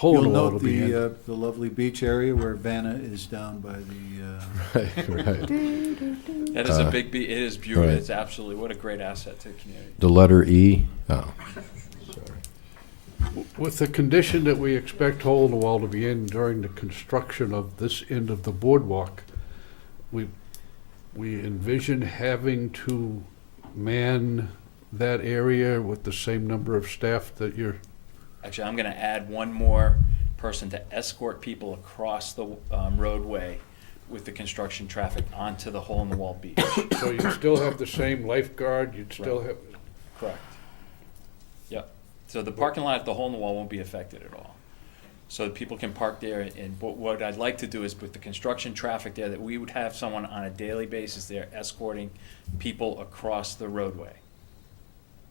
hole in You'll the wall to note be in. the lovely beach area where Vanna is down by the, Right. That is a big, it is beautiful. right. It's absolutely, what a great asset to the community. The letter E? Oh. Sorry. With the condition that we expect hole in the wall to be in during the construction of this end of the boardwalk, we envision having to man that area with the same number of staff that you're, Actually, I'm gonna add one more person to escort people across the roadway with the construction traffic onto the hole-in-the-wall beach. so you'd still have the same lifeguard, you'd still have, Correct. Yep. So the parking lot at the hole-in-the-wall won't be affected at all. So that people can park there, and what I'd like to do is with the construction traffic there, that we would have someone on a daily basis there escorting people across the roadway.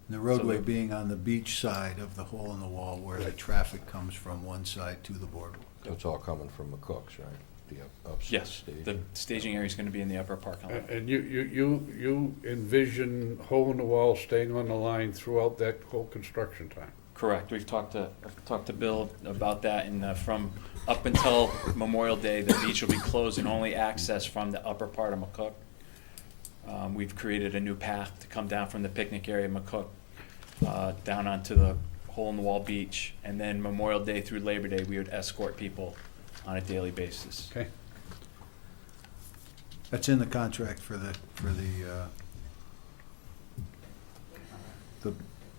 the roadway the- being on the beach side of the hole in the wall where the traffic comes from one side to the boardwalk. It's all coming from McCook's, right? The upstairs Yes, stage. the staging area is gonna be in the upper parking lot. and you envision hole in the wall staying on the line throughout that whole construction time? Correct. I've talked to Bill about that, and from up until Memorial Day, the beach will be closed and only access from the upper part of McCook. We've created a new path to come down from the picnic area of McCook, down onto the hole-in-the-wall beach, and then Memorial Day through Labor Day, we would escort people on a daily basis. Okay. That's in the contract for the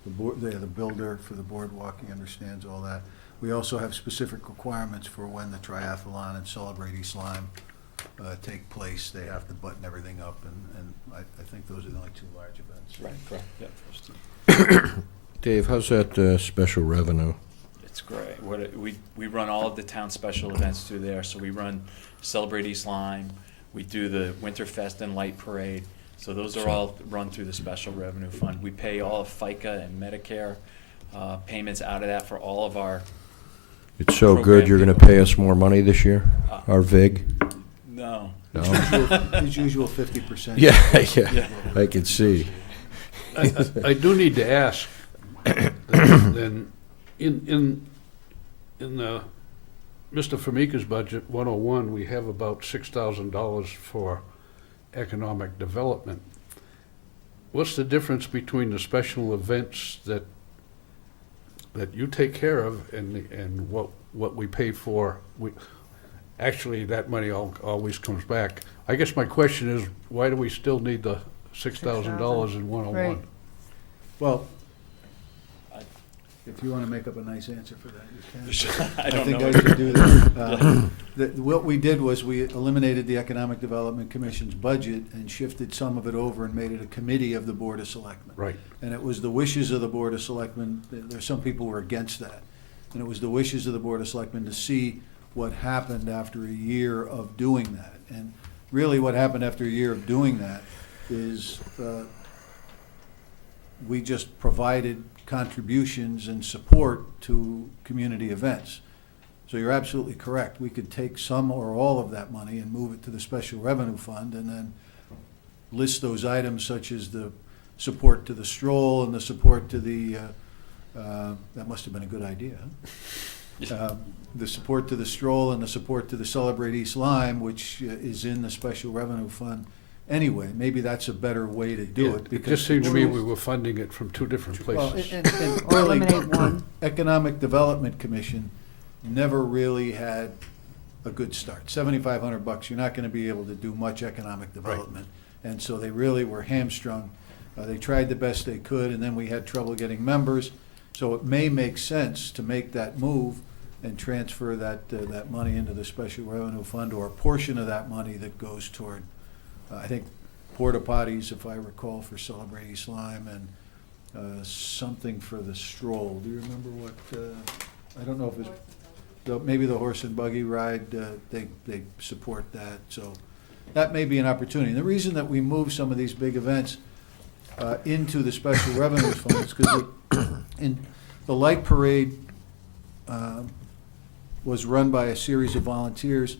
board, the builder for the boardwalk, he understands all that. We also have specific requirements for when the triathlon and Celebrate East Lyme take place. They have to button everything up, and I think those are the only two large events. Right, correct, yeah. Dave, how's that special revenue? It's great. We run all of the town special events through there, so we run Celebrate East Lyme, we do the Winterfest and Light Parade, so those are all run through the special revenue fund. We pay all of FICA and Medicare payments out of that for all of our, It's so Program good, you're gonna people. pay us more money this year? Our VIG? no. No? His usual 50%. Yeah, yeah, Yeah. I could see. I do need to ask, then, in Mr. Formica's budget, 101, we have about $6,000 for economic development. What's the difference between the special events that you take care of and what we pay for? Actually, that money always comes back. I guess my question is, why do we still need the $6,000 in 101? Right. Well, if you want to make up a nice answer for that, you can. I don't think know. I should do that. What we did was we eliminated the Economic Development Commission's budget and shifted some of it over and made it a committee of the Board of Selectmen. Right. And it was the wishes of the Board of Selectmen, there's some people who were against that. And it was the wishes of the Board of Selectmen to see what happened after a year of doing that. And really what happened after a year of doing that is we just provided contributions and support to community events. So you're absolutely correct. We could take some or all of that money and move it to the special revenue fund and then list those items such as the support to the stroll and the support to the, that must have been a good idea, huh? The support to the stroll and the support to the Celebrate East Lyme, which is in the special revenue fund anyway. Maybe that's a better way to do it. It Because just seemed to me the truth- we were funding it from two different Well, places. and Or really, eliminate one. Economic Development Commission never really had a good start. $7,500, you're not gonna be able to do much economic development. And so they really were hamstrung. They tried the best they could, and then we had trouble getting members. So it may make sense to make that move and transfer that money into the special revenue fund, or a portion of that money that goes toward, I think, porta potties, if I recall, for Celebrate East Lyme, and something for the stroll. Do you remember what, I don't know if it's, maybe the horse and buggy ride, they support that, so that may be an opportunity. And the reason that we move some of these big events into the special revenues fund is because in the Light Parade was run by a series of volunteers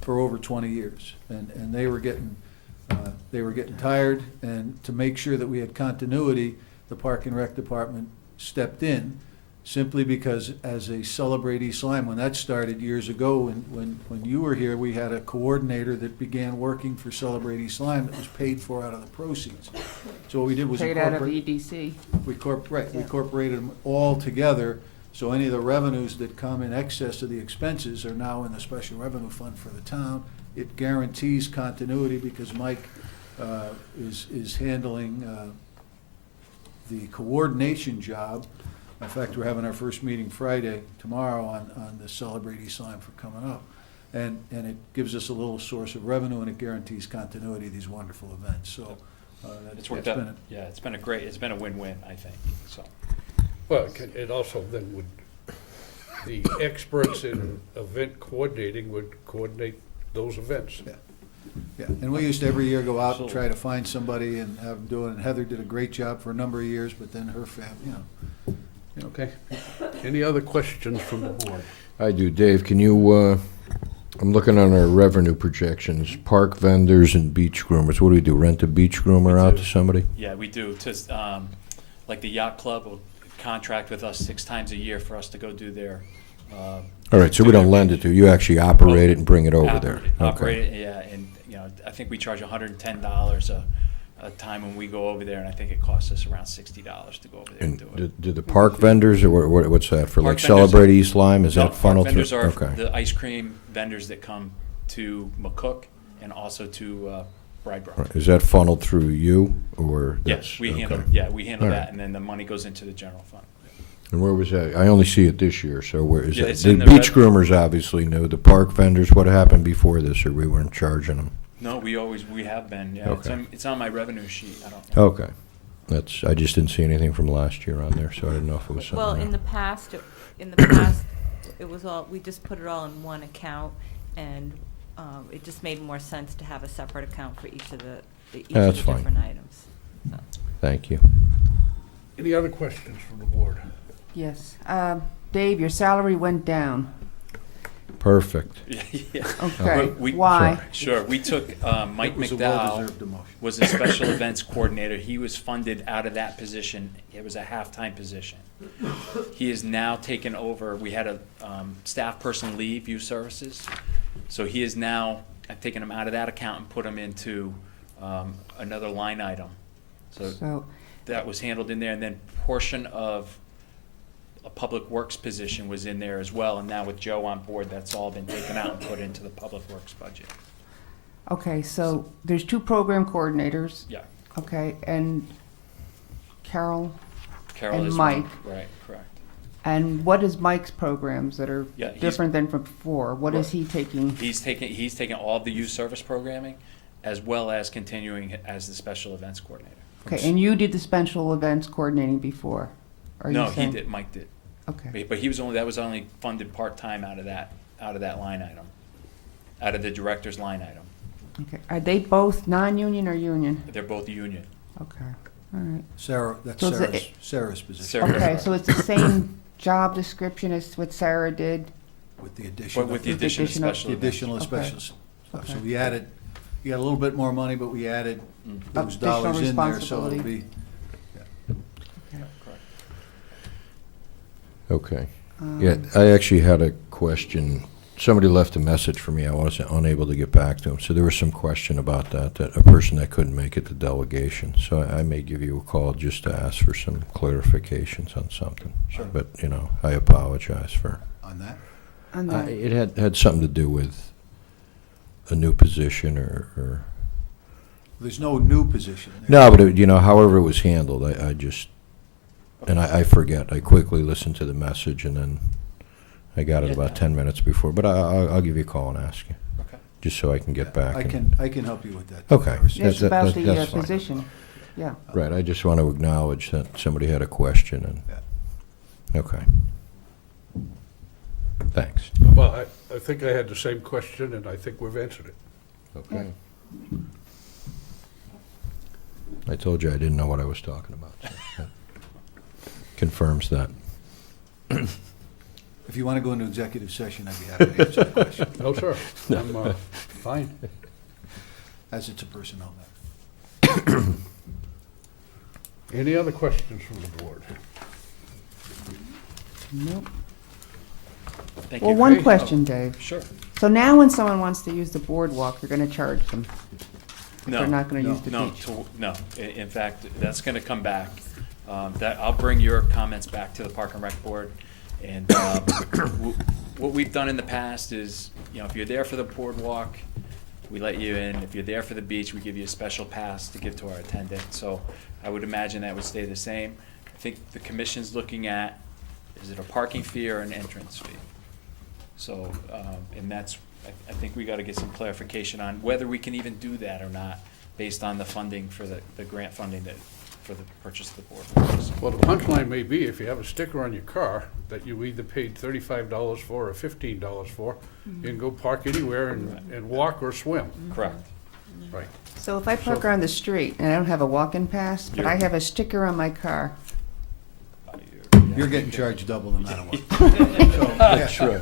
for over 20 years, and they were getting tired, and to make sure that we had continuity, the Park and Rec Department stepped in simply because as a Celebrate East Lyme, when that started years ago, and when you were here, we had a coordinator that began working for Celebrate East Lyme that was paid for out of the proceeds. So what we did was Paid out of incorporate, EDC. we Yeah. incorporated them all together, so any of the revenues that come in excess of the expenses are now in the special revenue fund for the town. It guarantees continuity because Mike is handling the coordination job. In fact, we're having our first meeting Friday, tomorrow, on the Celebrate East Lyme for coming up. And it gives us a little source of revenue, and it guarantees continuity of these wonderful events, so. It's worked out, yeah, it's been a win-win, I think, so. Well, it also then would, the experts in event coordinating would coordinate those events. Yeah, and we used to every year go out and try to find somebody and have them do it, and Heather did a great job for a number of years, but then her Okay. Any other questions from the board? I do. Dave, can you, I'm looking on our revenue projections, park vendors and beach groomers. What do we do, rent a beach groomer We out do. to somebody? Yeah, we do, like the yacht club will contract with us 6 times a year for us to go do their. All right, so we don't lend it to you, you actually operate it and bring it over there? Operate Okay. it, yeah, and, I think we charge $110 a time when we go over there, and I think it costs us around $60 to go over there and do And it. do the park vendors, or what's that, for Park like vendors- Celebrate East Lyme, is No, that funneled through? Vendors are Okay. the ice cream vendors that come to McCook and also to Brideboro. Right. Is that funneled through you, or? Yes, that's- we handle, okay. we handle All that, right. and then the money goes into the general fund. And where was that? I only see it this year, so where is Yeah, it? it's The in the beach red- groomers obviously knew, the park vendors, what happened before this, or we weren't charging them? No, we have been, yeah, Okay. it's on my revenue sheet, I don't know. Okay. I just didn't see anything from last year on there, so I didn't know if it was something. Well, new. in the past, it was all, we just put it all in one account, and it just made more sense to have a separate account for each of the That's fine. different items. So. Thank you. Any other questions from the board? Yes. Dave, your salary went down. Perfect. Yeah. Okay. We- Why? Sure, we took Mike It was a McDowell, well-deserved demotion. was a special events coordinator. He was funded out of that position. It was a half-time position. He is now taken over, we had a staff person leave youth services. So he is now, I've taken him out of that account and put him into another line item. So So, that was handled in there, and then portion of a public works position was in there as well, and now with Joe on board, that's all been taken out and put into the public works budget. okay, so there's 2 program coordinators, Yeah, okay, and Carol, Carol And is one. Mike. Right, correct. and what is Mike's programs that are Yeah, he's- different than from before? What is he taking? He's taken all of the youth service programming, as well as continuing as the special events coordinator. Okay, and you did the special events coordinating before? Are you No, he saying- did, Mike did. Okay, But that was only funded part-time out of that line item, out of the director's line item. okay. Are they both non-union or union? They're both union. Okay, all right. Sarah, that's So is it- Sarah's position, Sarah- Okay, so it's the same job description as what Sarah did? with the addition But with the of addition of additional- special the events. additional Okay. special stuff. So Okay. we added, you got a little bit more money, but we added Mm. those Additional dollars in there, so it'll responsibility. be, Correct. Okay. Um, Yeah, I actually had a question. Somebody left a message for me. I wasn't unable to get back to him. So there was some question about that a person that couldn't make it to delegation. So I may give you a call just to ask for some clarifications on something. Sure. But, I apologize for. on that. on that. It had something to do with a new position or There's no new position there. no, but however it was handled, I just, and I forget. I quickly listened to the message and then I got it Yeah. about 10 minutes before. But I'll give you a call and ask you, Okay. just so I can get back. and- I can help you with that. Okay. It's that- about the that's fine. position, yeah. Right, I just want to acknowledge that somebody had a question and, okay. Thanks. Well, I think I had the same question, and I think we've answered it. Okay. I told you I didn't know what I was talking about. So that confirms that. If you want to go into executive session, I'd be happy to answer the question, No, sir. I'm fine. as it's a personnel matter. Any other questions from the board? Nope. Thank you. Well, one Okay. question, Dave. Sure. So now when someone wants to use the boardwalk, you're gonna charge them? No. They're not gonna No. use the No, beach? no. In fact, that's gonna come back. That, I'll bring your comments back to the Park and Rec Board. And what we've done in the past is, you know, if you're there for the boardwalk, we let you in. If you're there for the beach, we give you a special pass to give to our attendant. So I would imagine that would stay the same. I think the commission's looking at, is it a parking fee or an entrance fee? So, and that's, I think we gotta get some clarification on whether we can even do that or not, based on the funding for the grant funding that, for the purchase of the boardwalks. Well, the punchline may be, if you have a sticker on your car that you either paid $35 for or $15 for, you can go park anywhere and walk or swim. Correct. Right. So if I park So- on the street and I don't have a walk-in pass, but I have a sticker on my car, You're getting charged double no matter what. So, yeah. True.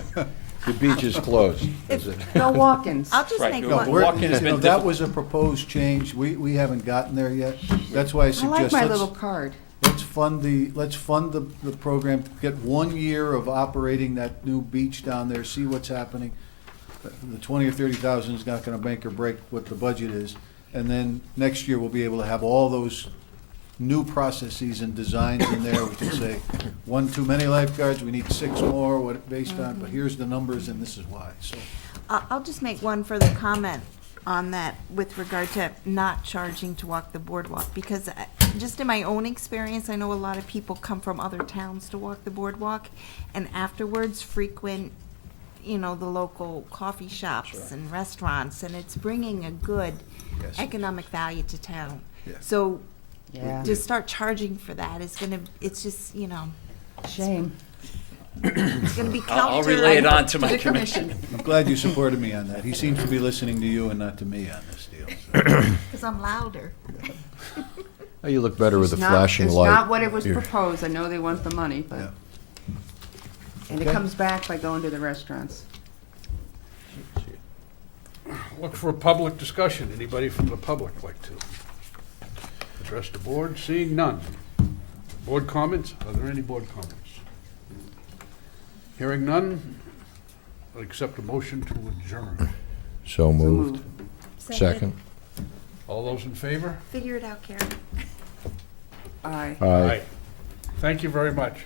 The beach is closed, is it? no walk-ins. I'll just Right, make no, No, one. we're- we're, Walk-in has you know, been that difficult. was a proposed change. We haven't gotten there yet. That's why I I like suggest, my little card. let's fund the program, get 1 year of operating that new beach down there, see what's happening. The 20 or 30,000 is not gonna make or break what the budget is. And then next year, we'll be able to have all those new processes and designs in there. We can say, 1 too many lifeguards, we need 6 more, what, based on, but here's the numbers and this is why, so. I'll just make one further comment on that with regard to not charging to walk the boardwalk, because just in my own experience, I know a lot of people come from other towns to walk the boardwalk, and afterwards frequent, you know, the local coffee shops Sure. and restaurants, and it's bringing a good Yes. economic value to town. Yeah. So Yeah, to start charging for that is gonna, it's just, you know, shame. it's gonna be counter. I'll relay it on to my commission. I'm glad you supported me on that. He seems to be listening to you and not to me on this deal. so. Because I'm louder. Oh, you look better with the It's not- flashing It's light. not what it was Here. proposed. I know they want the money, Yeah. but, and it Okay. comes back by going to the restaurants. Look for a public discussion. Anybody from the public like to address the board? Seeing none. Board comments? Are there any board comments? Hearing none, I'll accept a motion to adjourn. So moved. Second. All those in favor? Figure it out, Karen. Aye. Aye. Thank you very much.